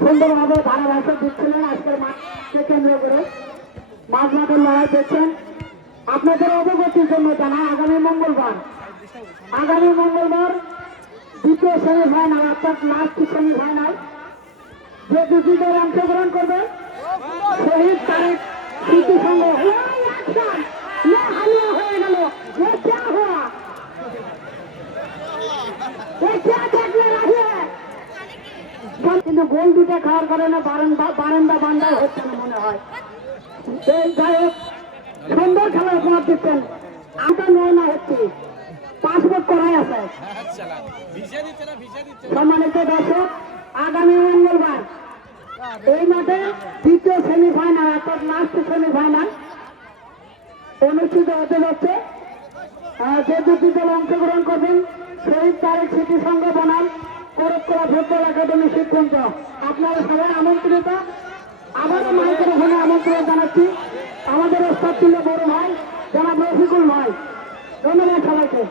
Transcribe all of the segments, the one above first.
সুন্দরভাবে ধারাভাষ্য দিচ্ছিলেন আজকের মাঠকে কেন্দ্র করে মাঝ মাঠের লড়াই দেখছেন। আপনাদের অবগতির জন্য জানা আগামী মঙ্গলবার দ্বিতীয় সেমিফাইনাল অর্থাৎ লাস্ট সেমিফাইনাল যে দুটি দল অংশগ্রহণ করবে শহীদ তারেক স্মৃতি সংঘ হয়ে গেল। কিন্তু গোল দুটো খাওয়ার কারণে বারান্দা বান্দাও হচ্ছে না মনে হয়। যাই হোক সুন্দর খেলা উপহার দিচ্ছেন। আমরা নয় না হচ্ছে পাসপোর্ট করাই আছে। সম্মানিত দর্শক, আগামী মঙ্গলবার এই মাঠে দ্বিতীয় সেমিফাইনাল অর্থাৎ লাস্ট সেমিফাইনাল অনুষ্ঠিত হতে যাচ্ছে। যে দুটি দল অংশগ্রহণ করবেন শহীদ তারেক স্মৃতি সংঘ বনাম করতলা ফুটবল একাডেমি সিদ্ধান্ত। আপনারা সবাই আমন্ত্রিত। আমারও মাইকের ওখানে আমন্ত্রণ জানাচ্ছি আমাদের ওস্তাদ ছিল বড় ভাই জনাব রফিকুল ভাই। ধন্যবাদ সবাইকে।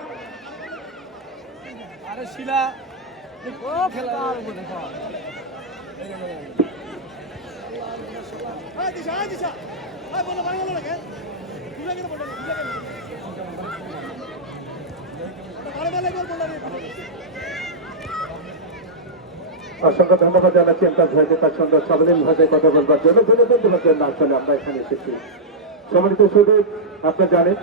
অসংখ্য ধন্যবাদ জানাচ্ছি এমতাজ ভাইকে তার সঙ্গে সাবলীল ভাষায় কথা বলবার জন্য বিনোদন দেওয়ার জন্য আসলে আমরা এখানে এসেছি। সম্মানিত শুধু আপনারা জানেন,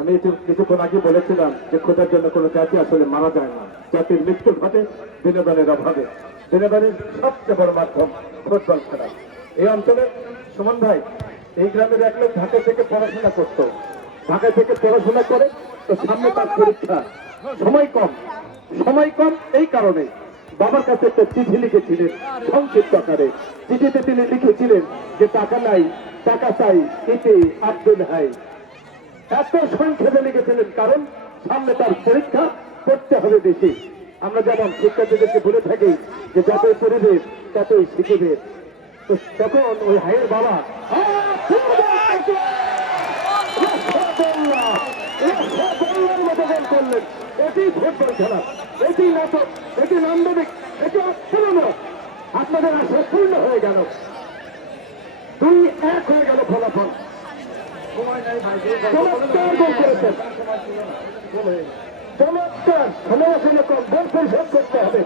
আমি কিছুক্ষণ আগে বলেছিলাম যে খোঁজার জন্য কোনো জাতি আসলে মারা যায় না, জাতির মৃত্যু ঘটে বিনোদনের অভাবে। বিনোদনের সবচেয়ে বড় মাধ্যম ফুটবল খেলা। এই অঞ্চলের সুমন ভাই এই গ্রামের এক লোক ঢাকা থেকে পড়াশোনা করতো, ঢাকা থেকে পড়াশোনা করে তো সামনে তার পরীক্ষা, সময় কম এই কারণে বাবার কাছে একটা চিঠি লিখেছিলেন সংক্ষিপ্ত আকারে। চিঠিতে তিনি লিখেছিলেন যে টাকা নাই, টাকা চাই, ইতি আব্দুল হাই। এত সংক্ষেপে লিখেছিলেন কারণ সামনে তার পরীক্ষা পড়তে হবে বেশি। আমরা যেমন শিক্ষার্থীদেরকে বলে থাকি যে যতই পড়িবে ততই শিখিবে, তো তখন ওই হাইয়ের বাবা মতো গোল করলেন। এটি ফুটবল খেলা, এটি নাটক, এটি নান্দনিক, এটি অপূর্ণ। আপনাদের আশা পূর্ণ হয়ে গেল, 2-1 হয়ে গেল ফলাফল। চমৎকার গোল করেছেন, চমৎকার। সমালোচনা কম, গোল পরিশোধ করতে হবে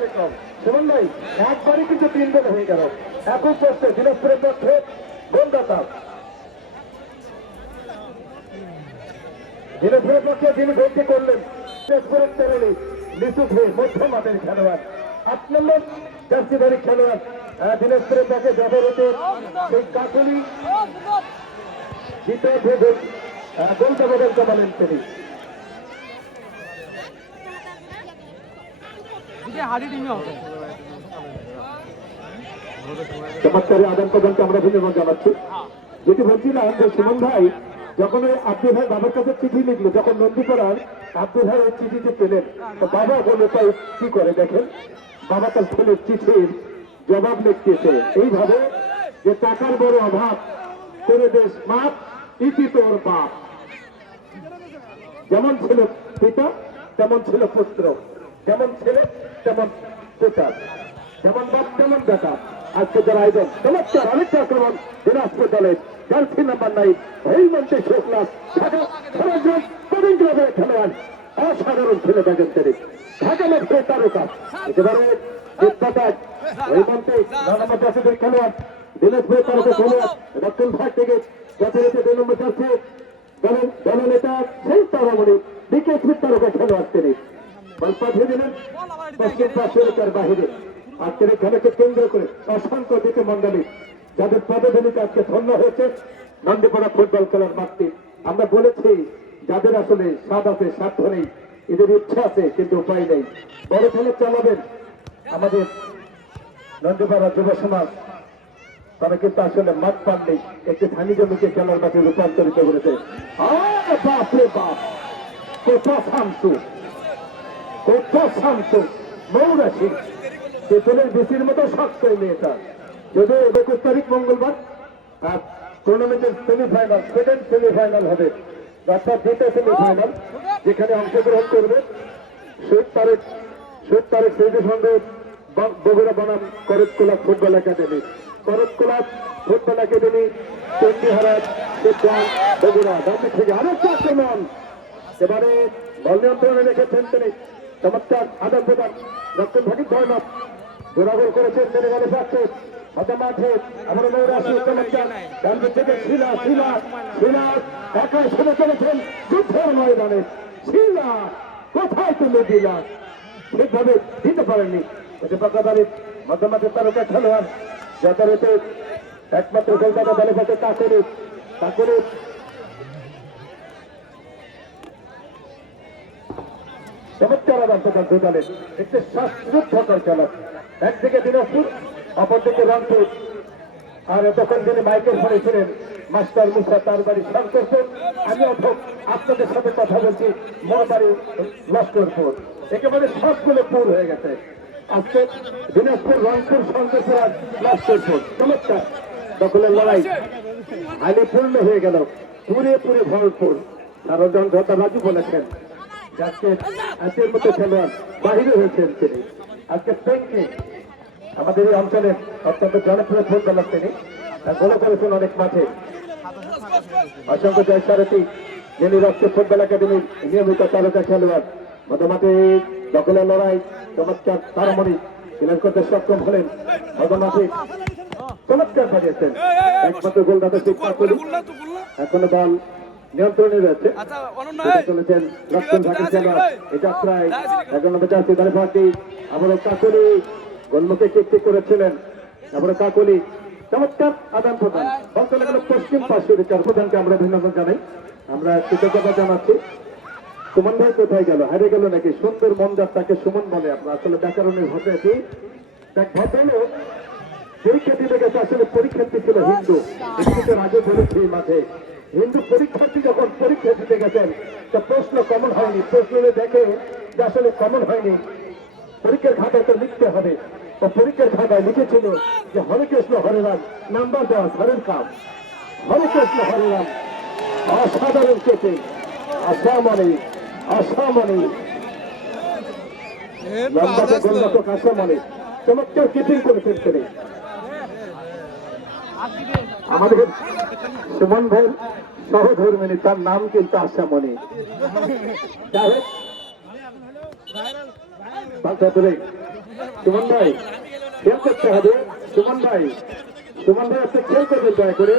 সুমন ভাই। একবারই কিন্তু 3 গোল হয়ে গেল। একই পোস্টে দিনাজপুরের পক্ষে গোলদাতা, দিনাজপুরের পক্ষে যিনি ভর্তি করলেন দিনাজপুরের তরুণী লিচু খেয়ে মধ্য মাঠের খেলোয়াড়, 8 নম্বর জার্সিধারী খেলোয়াড় দিনাজপুরের পক্ষে জবরতে সেই কাকুলি জিতে গোলটা বদলতে বলেন তিনি। চমৎকারী আদান প্রদানকে আমরা ধন্যবাদ জানাচ্ছি। যেটি বলছিলাম যে সুমন ভাই যখন ওই আব্দুল ভাই বাবার কাছে চিঠি লিখলো, যখন নন্দীপাড়ার আব্দুল ভাই ওই চিঠিটি পেলেন, তো বাবা বলে তাই কি করে দেখেন, বাবা তার ছেলের চিঠির জবাব লিখতেছে এইভাবে যে টাকার বড় অভাব করে দেশ মাপ, ইতি তোর বাপ। যেমন ছিল পিতা তেমন ছিল পুত্র, যেমন ছেলে তেমন পিতা, যেমন বাপ তেমন বেটা। আজকে যারা আয়োজন চমৎকার অনেকটা আক্রমণ দিনাজপুর দলের জার্সি নাম্বার 9 হেলমেন্টে শেখলাস ঢাকা প্রবীণ ক্লাবের খেলোয়াড়, অসাধারণ ছেলে দেখেন তিনি, ঢাকা লেখে তারকা একেবারে ওই মন্ত্রী নানামা জাসিদের খেলোয়াড়, দিনাজপুরের তারকা খেলোয়াড় রক্ষণ ভাগ থেকে যথারীতি 2 নম্বর যাচ্ছে দলনেতা সেই তারামণি বিকেএসপির তারকা খেলোয়াড় তিনি। বল পাঠিয়ে দিলেন পশ্চিম পাশের বাহিরে। আজকের এই খেলাকে কেন্দ্র করে অসংখ্য দিকে মন্ডলী যাদের পদধূলিতে আজকে ধন্য হয়েছে নন্দীপাড়া ফুটবল খেলার মাঠটি। আমরা বলেছি যাদের আসলে স্বাদ আছে, স্বার্থ নেই, এদের ইচ্ছা আছে কিন্তু উপায় নেই। বড় খেলা চালাবেন আমাদের নন্দীপাড়া যুব সমাজ, তারা কিন্তু আসলে মাঠ পাননি, একটি স্থানীয় জমিকে খেলার মাঠে রূপান্তরিত করেছে। বাপরে বাপ, কোথাও মৌরাশি তেতুলের বিসির মতো শক্ত মেয়েটা। যদি 21 তারিখ মঙ্গলবার টুর্নামেন্টের সেমিফাইনাল, সেকেন্ড সেমিফাইনাল হবে, অর্থাৎ 2টা সেমিফাইনাল, যেখানে অংশগ্রহণ করবে শহীদ তারেক স্মৃতি সংঘ বগুড়া বনাম Kartakula football academy. Kartakula football academy চণ্ডীহারাত বগুড়া ডান থেকে আরেকটা আক্রমণ। এবারে বল নিয়ন্ত্রণে রেখেছেন তিনি, চমৎকার আদান প্রদান রক্ষণ ভাগিক ভয়নাথ গোড়াগোল করেছেন তিনি গেলে পাচ্ছে হাতে মাঠে আমার নৌরাশি চমৎকার ডান থেকে শিলা শিলা শিলা একাই শুনে চলেছেন যুদ্ধের ময়দানে। শিলা কোথায় তুমি দিলা, ঠিকভাবে দিতে পারেননি। এতে পাকাদারি মধ্যমাঠের তারকা খেলোয়াড় যাতায়াতে একমাত্র কলকাতা দলে পাশে কাকুরি কাকুরি চমৎকার আদান প্রদান দুদলের একটি শ্বাসরুদ্ধকর খেলা। একদিকে দিনাজপুর অপরদিকে রংপুর। আর তখন যিনি মাইকের ফোনে ছিলেন মাস্টার মুসা, তার বাড়ি শঙ্করপুর। আমি অথক আপনাদের সাথে কথা বলছি মোর বাড়ি লস্করপুর। একেবারে সবগুলো পুর হয়ে গেছে আজকে দিনাজপুর, রংপুর, শঙ্করপুর আর লস্করপুর। চমৎকার দখলের লড়াই আইনি পূর্ণ হয়ে গেল, পুরে পুরে ভরপুর। সারজন ঘটা রাজু বলেছেন আজকে আজকের মতো খেলোয়াড় বাহিরে হয়েছেন তিনি। আজকে ট্রেনকে আমাদের এই অঞ্চলের অত্যন্ত জনপ্রিয় ফুটবলার তিনি, গোল করেছেন অনেক মাঠে। অসংখ্য জয়সারথী যিনি রক্ত ফুটবল একাডেমির নিয়মিত তারকা খেলোয়াড়। মধ্যমাঠে দখলের লড়াই চমৎকার তারামণি ক্লিয়ার করতে সক্ষম হলেন। মধ্যমাঠে চমৎকার বাজিয়েছেন একমাত্র গোলদাতা শিক্ষা করি। এখনো বল নিয়ন্ত্রণে রয়েছে, চলেছেন রক্ষণ ভাগের খেলোয়াড়। এটা প্রায় 11 নম্বর জার্সি দলে ভর্তি আবারও কাকুলি গোলমুখে কিক করেছিলেন। আবারও কাকুলি চমৎকার আদান প্রদান। বলতে গেল পশ্চিম পাশের প্রধানকে আমরা ধন্যবাদ জানাই, আমরা কৃতজ্ঞতা জানাচ্ছি। সুমন ভাই কোথায় গেল, হারিয়ে গেল নাকি? সুন্দর মন্দার তাকে সুমন বলে আমরা, আসলে ব্যাকরণের ঘটেছি। দেখ ভদ্রলোক পরীক্ষা দিতে গেছে, আসলে পরীক্ষার্থী ছিল হিন্দু। একটু আগে বলেছি এই মাঠে হিন্দু পরীক্ষার্থী যখন পরীক্ষা দিতে গেছেন তা প্রশ্ন কমন হয়নি। প্রশ্ন দেখে যে আসলে কমন হয়নি, পরীক্ষার খাতায় তো লিখতে হবে। তো পরীক্ষার খাতায় লিখেছিল যে হরে কৃষ্ণ হরে রাম, নাম্বার দেওয়া হরের কাম। হরে কৃষ্ণ হরে রাম অসাধারণ কেটে আসামনি আসামনি লম্বাতে গোলরক্ষক আসামনি চমৎকার কিপিং করেছেন তিনি। আমাদের সুমন ভাই সহধর্মিনী, তার নাম কিন্তু আশামণি। সুমন ভাই খেয়াল করতে হবে, সুমন ভাই আপনি খেয়াল করবেন দয়া করে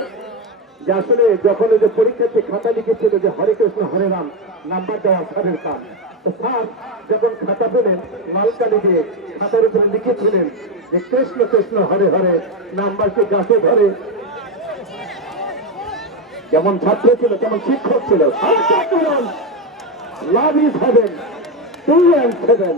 যে আসলে যখন ওই যে পরীক্ষার্থী খাতা লিখেছিল যে হরে কৃষ্ণ হরে রাম, নাম্বার দেওয়া স্যারের কাম। তো স্যার যখন খাতা পেলেন লাল কালি দিয়ে খাতার উপরে লিখেছিলেন যে কৃষ্ণ কৃষ্ণ হরে হরে, নাম্বারকে গাছে ধরে। যেমন ছাত্র ছিল তেমন শিক্ষক ছিল। Love is haven 2 and 7